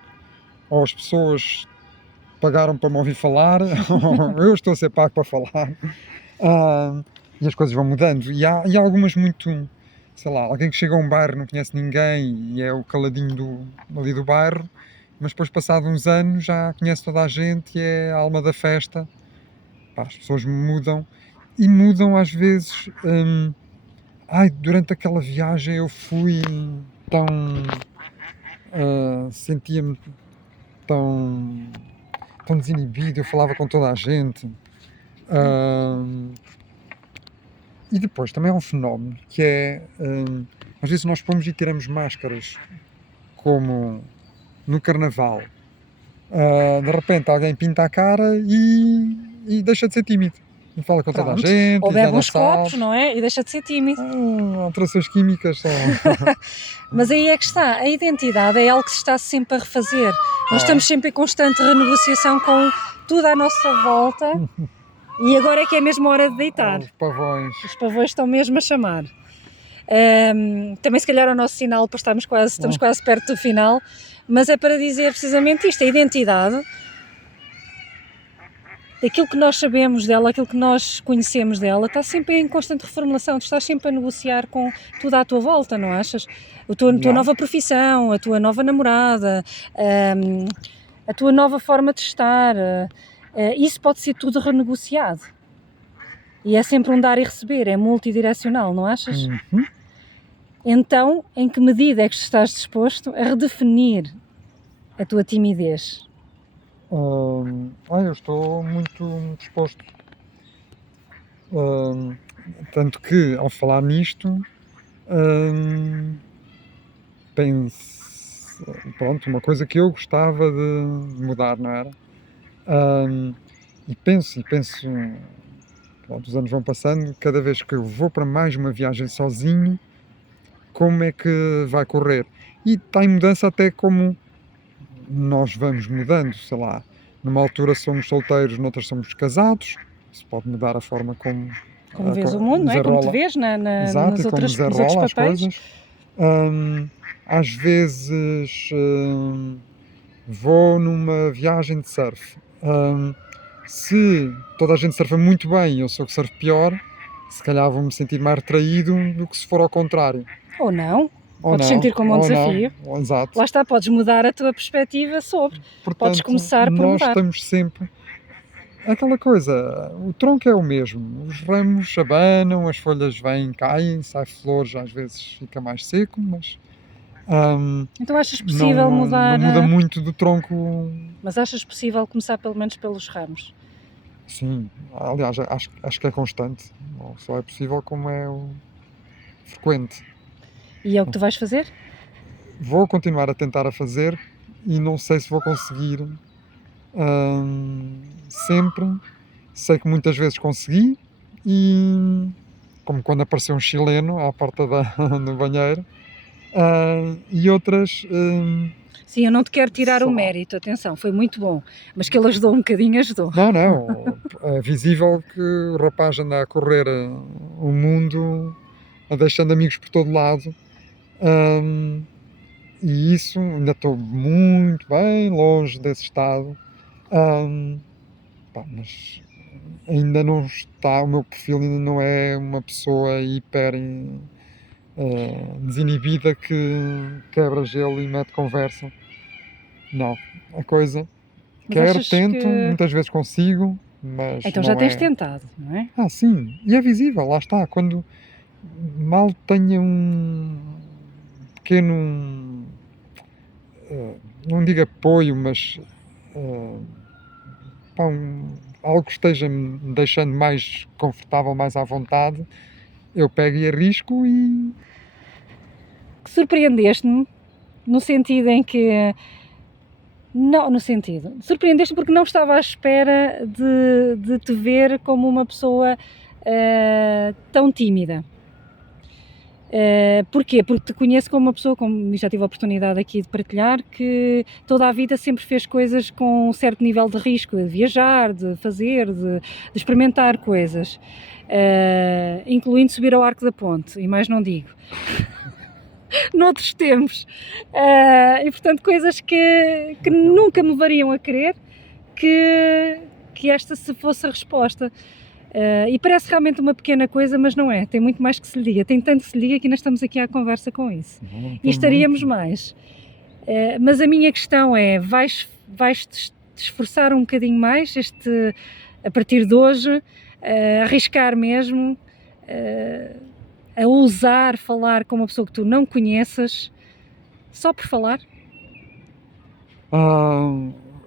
ou as pessoas pagaram para me ouvir falar, ou eu estou a ser pago para falar. E as coisas vão mudando. E há algumas muito, sei lá, alguém que chega a um bairro, não conhece ninguém e é o caladinho ali do bairro, mas depois, passado uns anos, já conhece toda a gente e é a alma da festa. Pá, as pessoas mudam e mudam às vezes. Durante aquela viagem eu fui tão. Sentia-me tão desinibido, eu falava com toda a gente. E depois também há um fenómeno que é, às vezes nós pomos e tiramos máscaras, como no carnaval. De repente alguém pinta a cara e deixa de ser tímido. E fala com toda a Pronto. gente, Ou e bebe dá uns copos, não é? E deixa de ser tímido. alterações químicas só. Mas aí é que está, a identidade é algo que se está sempre a refazer. Nós estamos sempre em constante renegociação com tudo à nossa volta e agora é que é mesmo hora de deitar. Os pavões. Os pavões estão mesmo a chamar. Também se calhar é o nosso sinal para estamos quase perto do final, mas é para dizer precisamente isto, a identidade, daquilo que nós sabemos dela, aquilo que nós conhecemos dela, está sempre em constante reformulação, tu estás sempre a negociar com tudo à tua volta, não achas? A tua nova profissão, a tua nova namorada, a tua nova forma de estar, isso pode ser tudo renegociado. E é sempre um dar e receber, é multidirecional, não achas? Uhum. Então, em que medida é que estás disposto a redefinir a tua timidez? Eu estou muito disposto. Tanto que, ao falar nisto, penso, pronto, uma coisa que eu gostava de mudar, não era? E penso, pronto, os anos vão passando, cada vez que eu vou para mais uma viagem sozinho, como é que vai correr. E está em mudança até como nós vamos mudando, sei lá, numa altura somos solteiros, noutras somos casados, isso pode mudar a forma como Como vês o mundo, não é? Como te desenrola, vês exato, e como nos outros desenrola as papéis. coisas. Às vezes vou numa viagem de surf. Se toda a gente surfa muito bem e eu sou que surfo pior, se calhar vou-me sentir mais retraído do que se for ao contrário. Ou não. Ou Podes não, sentir como um ou desafio. não, exato. Lá está, podes mudar a tua perspectiva sobre. Portanto, Podes começar por nós mudar. estamos sempre. Aquela coisa, o tronco é o mesmo, os ramos abanam, as folhas vêm, caem, sai flores, às vezes fica mais seco, mas Então achas não, possível não, mudar, não muda muito do tronco. mas achas possível começar pelo menos pelos ramos? Sim, aliás, acho que é constante, não só é possível como é frequente. E é o que tu vais fazer? Vou continuar a tentar a fazer e não sei se vou conseguir sempre. Sei que muitas vezes consegui e como quando apareceu um chileno à porta do banheiro, e outras Sim, eu não te quero tirar o sei lá. mérito, atenção, foi muito bom, mas que ele ajudou um bocadinho, ajudou. Não, é visível que o rapaz anda a correr o mundo, deixando amigos por todo lado, e isso ainda estou muito bem longe desse estado, mas ainda não está, o meu perfil ainda não é uma pessoa hiper desinibida que quebra gelo e mete conversa. Não, a coisa Mas quero, achas tento, que... muitas vezes consigo, mas Então já não tens é. tentado, não é? Sim, e é visível, lá está, quando mal tenha um pequeno, não digo apoio, mas algo que esteja me deixando mais confortável, mais à vontade, eu pego e arrisco e Que surpreendeste-me, no sentido em que... Não, no sentido, surpreendeste porque não estava à espera de te ver como uma pessoa tão tímida. Porquê? Porque te conheço como uma pessoa, como já tive a oportunidade aqui de partilhar, que toda a vida sempre fez coisas com um certo nível de risco, de viajar, de fazer, de experimentar coisas, incluindo subir ao Arco da Ponte, e mais não digo. Noutros tempos, e portanto coisas que nunca me levariam a crer que esta se fosse a resposta. E parece realmente uma pequena coisa, mas não é, tem muito mais que se lhe diga, tem tanto que se lhe diga que ainda estamos aqui à conversa com isso, e estaríamos mais. Mas a minha questão é, vais-te esforçar um bocadinho mais a partir de hoje, arriscar mesmo, a ousar falar com uma pessoa que tu não conheças, só por falar?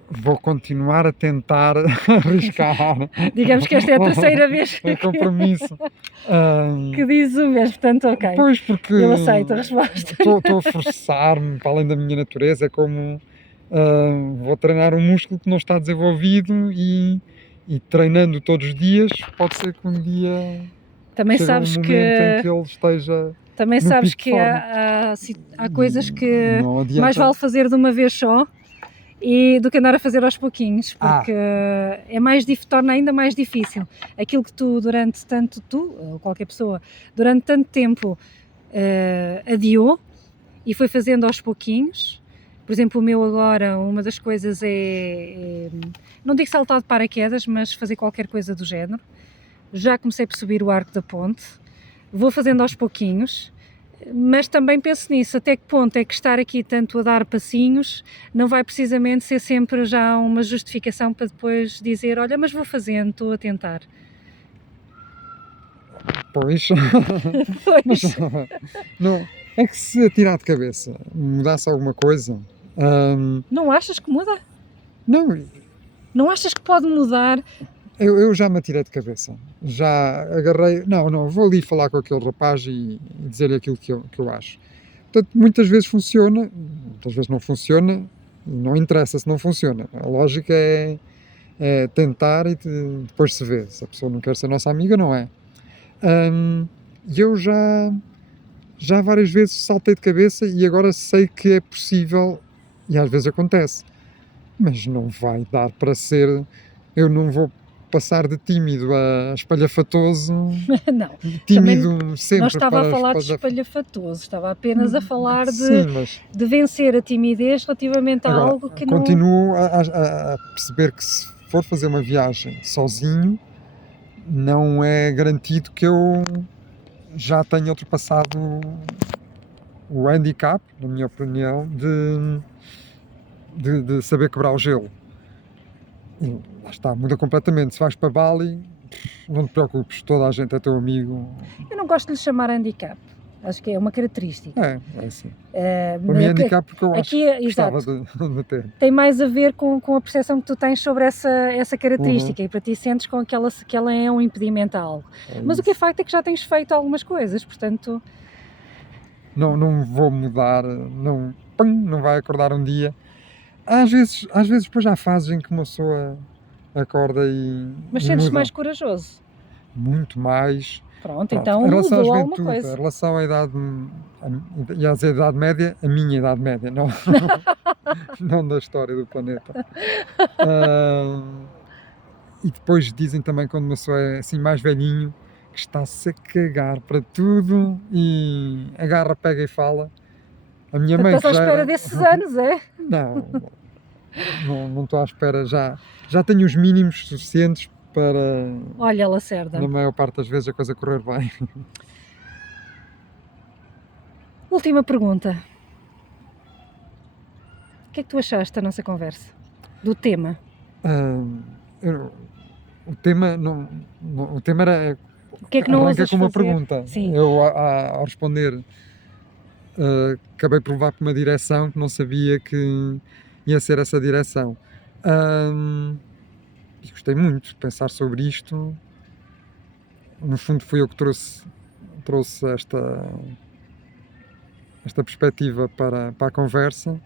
vou continuar a tentar arriscar. Digamos que esta é a terceira vez É compromisso. que dizes o mesmo, portanto, ok. Pois, porque Eu aceito a resposta. Estou a forçar-me para além da minha natureza, é como vou treinar um músculo que não está desenvolvido e treinando todos os dias, pode ser que um dia Também chegue sabes um que... momento em que ele esteja Também no sabes pico de que forma. há coisas que Não adianta. mais vale fazer de uma vez só do que andar a fazer aos pouquinhos, porque torna ainda mais difícil aquilo que tu ou qualquer pessoa, durante tanto tempo adiou e foi fazendo aos pouquinhos. Por exemplo, o meu agora, uma das coisas não digo saltar de paraquedas, mas fazer qualquer coisa do género. Já comecei por subir o Arco da Ponte, vou fazendo aos pouquinhos, mas também penso nisso, até que ponto é que estar aqui tanto a dar passinhos não vai precisamente ser sempre já uma justificação para depois dizer, olha, mas vou fazendo, estou a tentar. Pois, Pois. mas não, é que se atirar de cabeça mudasse alguma coisa, Não achas que muda? não, Não achas que pode mudar? eu já me atirei de cabeça, já agarrei, não, vou ali falar com aquele rapaz e dizer-lhe aquilo que eu acho. Portanto, muitas vezes funciona, muitas vezes não funciona, não interessa se não funciona. A lógica é tentar e depois se vê. Se a pessoa não quer ser nossa amiga, não é. E eu já já várias vezes saltei de cabeça e agora sei que é possível e às vezes acontece, mas não vai dar para ser, eu não vou passar de tímido a espalhafatoso, Não, tímido não sempre estava a falar de para... espalhafatoso, estava apenas a falar Sim, mas de vencer a timidez relativamente a agora algo que não... continuo a perceber que se for fazer uma viagem sozinho, não é garantido que eu já tenha ultrapassado o handicap, na minha opinião, de saber quebrar o gelo. E lá está, muda completamente. Se vais para Bali, não te preocupes, toda a gente é teu amigo. Eu não gosto de lhe chamar handicap, acho que é uma característica. É assim. Para mim é handicap porque eu acho que gostava de ter. Tem mais a ver com a percepção que tu tens sobre essa característica e para ti sentes com que ela é um impedimento a algo. Mas o que é facto é que já tens feito algumas coisas, portanto... Não vou mudar, não vai acordar um dia. Às vezes depois há fases em que uma pessoa acorda e Mas sentes-te muda. mais corajoso? Muito mais. Pronto, então em relação à mudou alguma juventude, coisa. em relação à idade, e à idade média, a minha idade média, não, não da história do planeta. E depois dizem também quando uma pessoa é assim mais velhinho, que está-se a cagar para tudo e agarra, pega e fala. A minha mãe Estás à espera desses anos, é? Não estou à espera, já tenho os mínimos suficientes para, olha, Lacerda, na maior parte das vezes, a coisa correr bem. Última pergunta. O que é que tu achaste da nossa conversa? Do tema? O tema era... O que é que não arranca ousas com uma fazer? pergunta. Sim. Eu, ao responder, acabei por levar para uma direção que não sabia que ia ser essa direção. Gostei muito de pensar sobre isto. No fundo fui eu que trouxe esta perspectiva para a conversa,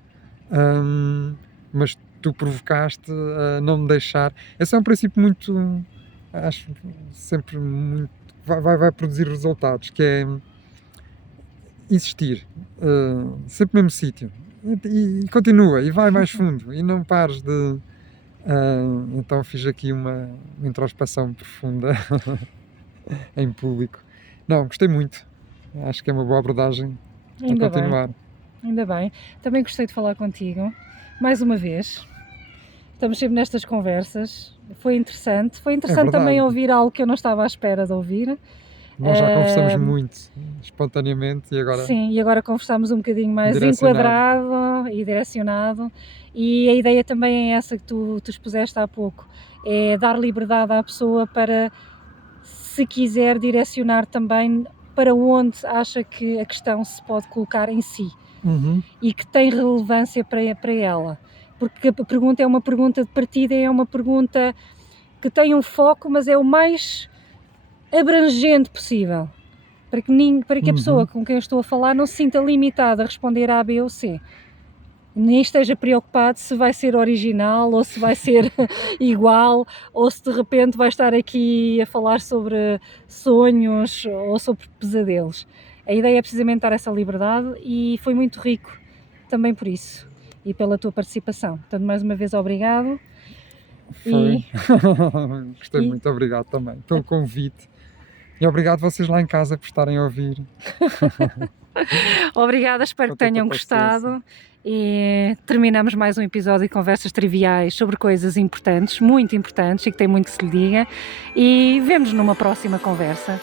mas tu provocaste a não me deixar. Esse é um princípio muito, acho, sempre muito, vai produzir resultados, que é existir, sempre no mesmo sítio, e continua, e vai mais fundo, e não pares de... então fiz aqui uma introspeção profunda em público. Não, gostei muito, acho que é uma boa abordagem para continuar. Ainda bem, também gostei de falar contigo, mais uma vez. Estamos sempre nestas conversas, foi interessante também ouvir algo que eu não estava à espera de ouvir. Nós já conversamos muito, espontaneamente, e agora... Sim, e agora conversamos um bocadinho mais enquadrado e direcionado, e a ideia também é essa que tu expuseste há pouco, é dar liberdade à pessoa para, se quiser, direcionar também para onde acha que a questão se pode colocar em si, e que tem relevância para ela. Porque a pergunta é uma pergunta de partida, é uma pergunta que tem um foco, mas é o mais abrangente possível, para que a pessoa com quem eu estou a falar não se sinta limitada a responder A, B ou C, nem esteja preocupado se vai ser original ou se vai ser igual, ou se de repente vai estar aqui a falar sobre sonhos ou sobre pesadelos. A ideia é precisamente dar essa liberdade, e foi muito rico também por isso e pela tua participação. Portanto, mais uma vez, obrigado. Foi. Gostei muito, obrigado também pelo convite. E obrigado vocês lá em casa por estarem a ouvir. Obrigada, espero que tenham gostado. E terminamos mais um episódio de Conversas Triviais sobre coisas importantes, muito importantes, e que tem muito que se lhe diga. E vemo-nos numa próxima conversa.